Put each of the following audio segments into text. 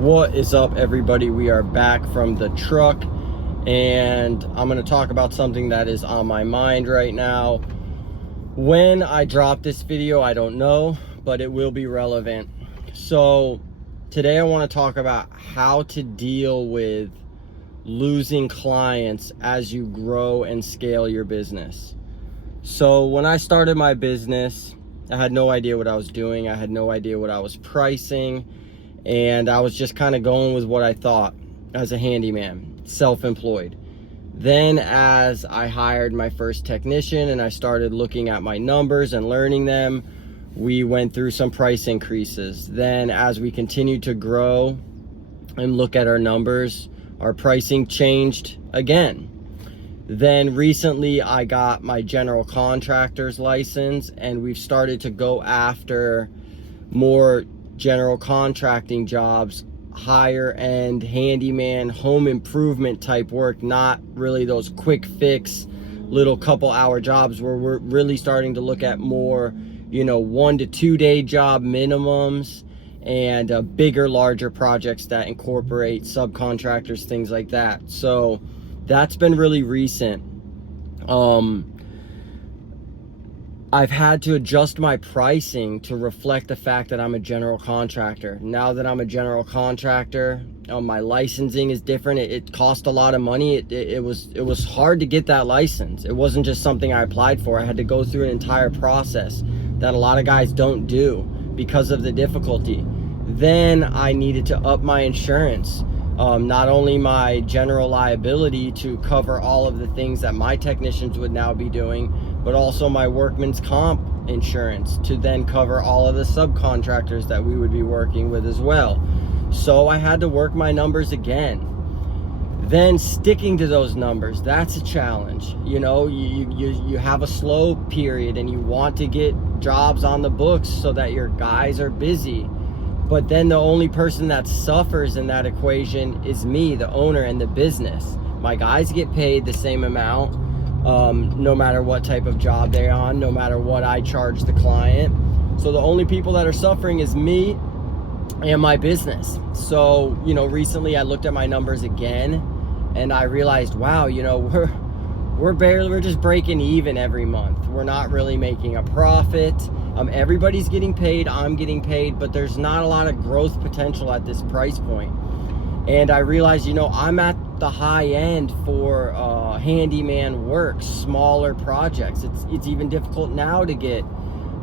What is up, everybody? We are back from the truck, and I'm going to talk about something that is on my mind right now. When I drop this video, I don't know, but it will be relevant. So today I want to talk about how to deal with losing clients as you grow and scale your business. So when I started my business, I had no idea what I was doing. I had no idea what I was pricing. And I was just kind of going with what I thought as a handyman, self-employed. Then as I hired my first technician and I started looking at my numbers and learning them, we went through some price increases. Then as we continued to grow and look at our numbers, our pricing changed again. Then recently I got my general contractor's license, and we've started to go after more general contracting jobs, higher end handyman, home improvement type work, not really those quick fix little couple hour jobs, where we're really starting to look at more, 1 to 2 day job minimums and bigger, larger projects that incorporate subcontractors, things like that. So that's been really recent. I've had to adjust my pricing to reflect the fact that I'm a general contractor. Now that I'm a general contractor, my licensing is different. It cost a lot of money. It was hard to get that license. It wasn't just something I applied for. I had to go through an entire process that a lot of guys don't do because of the difficulty. Then I needed to up my insurance. Not only my general liability to cover all of the things that my technicians would now be doing, but also my workman's comp insurance to then cover all of the subcontractors that we would be working with as well. So I had to work my numbers again. Then sticking to those numbers, that's a challenge. You have a slow period and you want to get jobs on the books so that your guys are busy. But then the only person that suffers in that equation is me, the owner, and the business. My guys get paid the same amount, no matter what type of job they're on, no matter what I charge the client. So the only people that are suffering is me and my business. So, recently I looked at my numbers again and I realized, wow, we're just breaking even every month. We're not really making a profit. Everybody's getting paid, I'm getting paid, but there's not a lot of growth potential at this price point. And I realized, I'm at the high end for handyman work, smaller projects. It's even difficult now to get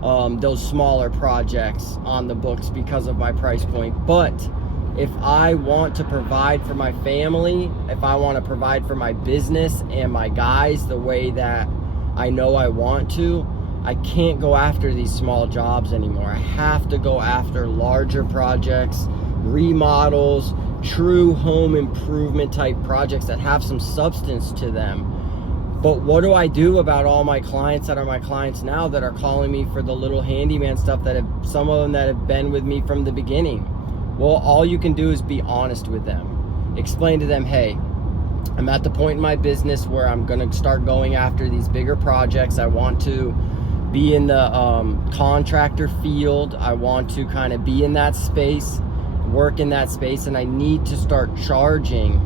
those smaller projects on the books because of my price point. But if I want to provide for my family, if I want to provide for my business and my guys the way that I know I want to, I can't go after these small jobs anymore. I have to go after larger projects, remodels, true home improvement type projects that have some substance to them. But what do I do about all my clients that are my clients now that are calling me for the little handyman stuff, some of them that have been with me from the beginning? Well, all you can do is be honest with them. Explain to them, hey, I'm at the point in my business where I'm going to start going after these bigger projects. I want to be in the contractor field. I want to kind of be in that space, work in that space, and I need to start charging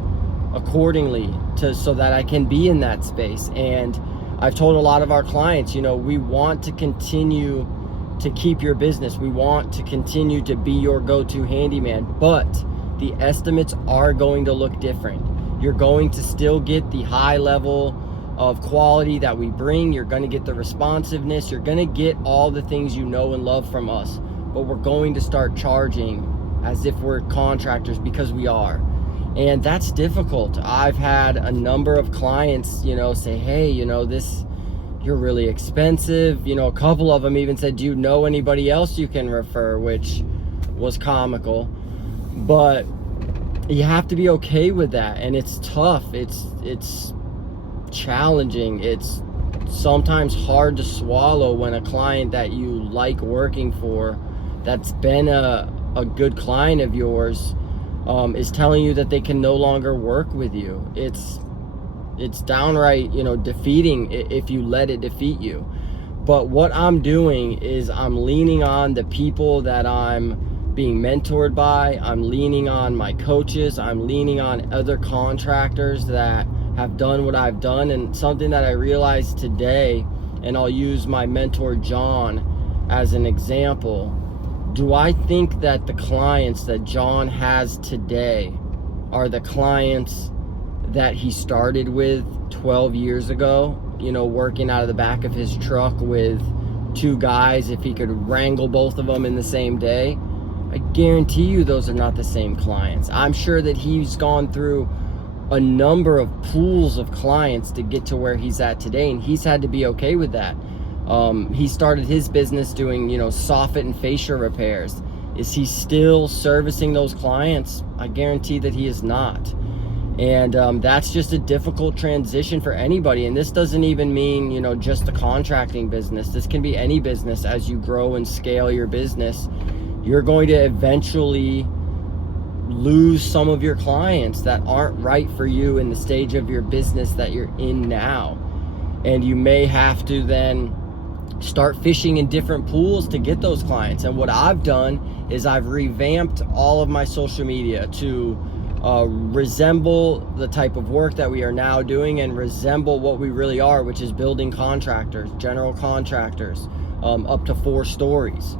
accordingly so that I can be in that space. And I've told a lot of our clients, we want to continue to keep your business. We want to continue to be your go-to handyman, but the estimates are going to look different. You're going to still get the high level of quality that we bring. You're going to get the responsiveness. You're going to get all the things you know and love from us, but we're going to start charging as if we're contractors, because we are. And that's difficult. I've had a number of clients, say, hey, you're really expensive. A couple of them even said, do you know anybody else you can refer, which was comical. But you have to be okay with that. And it's tough. It's challenging. It's sometimes hard to swallow when a client that you like working for, that's been a good client of yours, is telling you that they can no longer work with you. It's downright, defeating if you let it defeat you. But what I'm doing is I'm leaning on the people that I'm being mentored by. I'm leaning on my coaches. I'm leaning on other contractors that have done what I've done. And something that I realized today, and I'll use my mentor John as an example. Do I think that the clients that John has today are the clients that he started with 12 years ago, you know, working out of the back of his truck with 2 guys, if he could wrangle both of them in the same day? I guarantee you those are not the same clients. I'm sure that he's gone through a number of pools of clients to get to where he's at today, and he's had to be okay with that. He started his business doing, you know, soffit and fascia repairs. Is he still servicing those clients? I guarantee that he is not. And that's just a difficult transition for anybody. And this doesn't even mean, you know, just the contracting business. This can be any business. As you grow and scale your business, you're going to eventually lose some of your clients that aren't right for you in the stage of your business that you're in now. And you may have to then start fishing in different pools to get those clients. And what I've done is I've revamped all of my social media to resemble the type of work that we are now doing and resemble what we really are, which is building contractors, general contractors, up to 4 stories.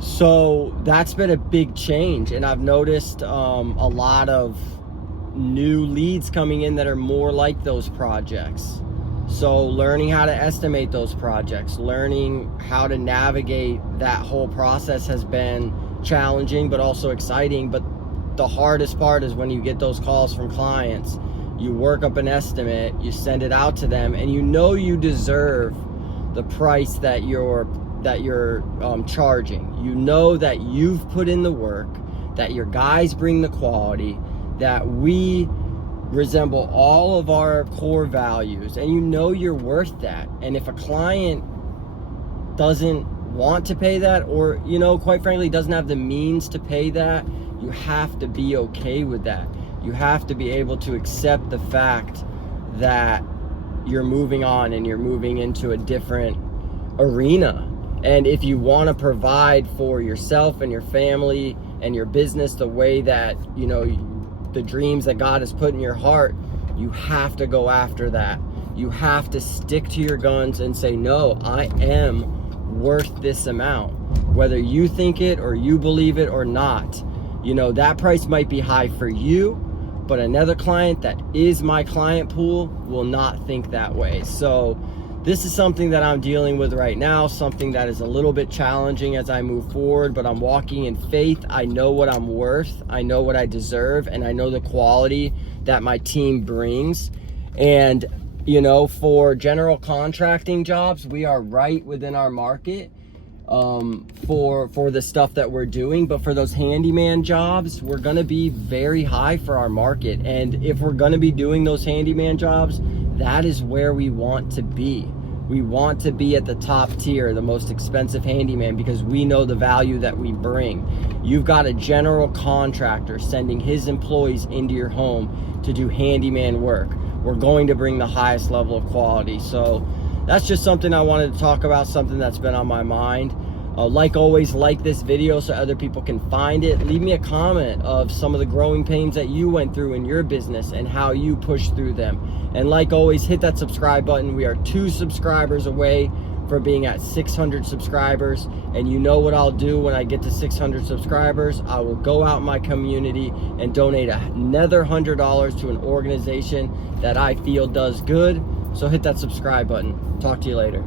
So that's been a big change, and I've noticed a lot of new leads coming in that are more like those projects. So learning how to estimate those projects, learning how to navigate that whole process has been challenging but also exciting. But the hardest part is when you get those calls from clients, you work up an estimate, you send it out to them, and you know you deserve the price that you're charging. You know that you've put in the work, that your guys bring the quality, that we resemble all of our core values, and you know you're worth that. And if a client doesn't want to pay that, or, you know, quite frankly doesn't have the means to pay that, you have to be okay with that. You have to be able to accept the fact that you're moving on and you're moving into a different arena. And if you want to provide for yourself and your family and your business the way that, you know, the dreams that God has put in your heart, you have to go after that. You have to stick to your guns and say, no, I am worth this amount. Whether you think it or you believe it or not, you know, that price might be high for you, but another client that is my client pool will not think that way. So this is something that I'm dealing with right now, something that is a little bit challenging as I move forward, but I'm walking in faith. I know what I'm worth, I know what I deserve, and I know the quality that my team brings. And, you know, for general contracting jobs, we are right within our market for the stuff that we're doing. But for those handyman jobs, we're gonna be very high for our market. And if we're gonna be doing those handyman jobs, that is where we want to be. We want to be at the top tier, the most expensive handyman, because we know the value that we bring. You've got a general contractor sending his employees into your home to do handyman work. We're going to bring the highest level of quality. So that's just something I wanted to talk about, something that's been on my mind. Like always, like this video so other people can find it. Leave me a comment of some of the growing pains that you went through in your business and how you pushed through them. And like always, hit that subscribe button. We are 2 subscribers away from being at 600 subscribers. And you know what I'll do when I get to 600 subscribers? I will go out in my community and donate another $100 to an organization that I feel does good. So hit that subscribe button. Talk to you later.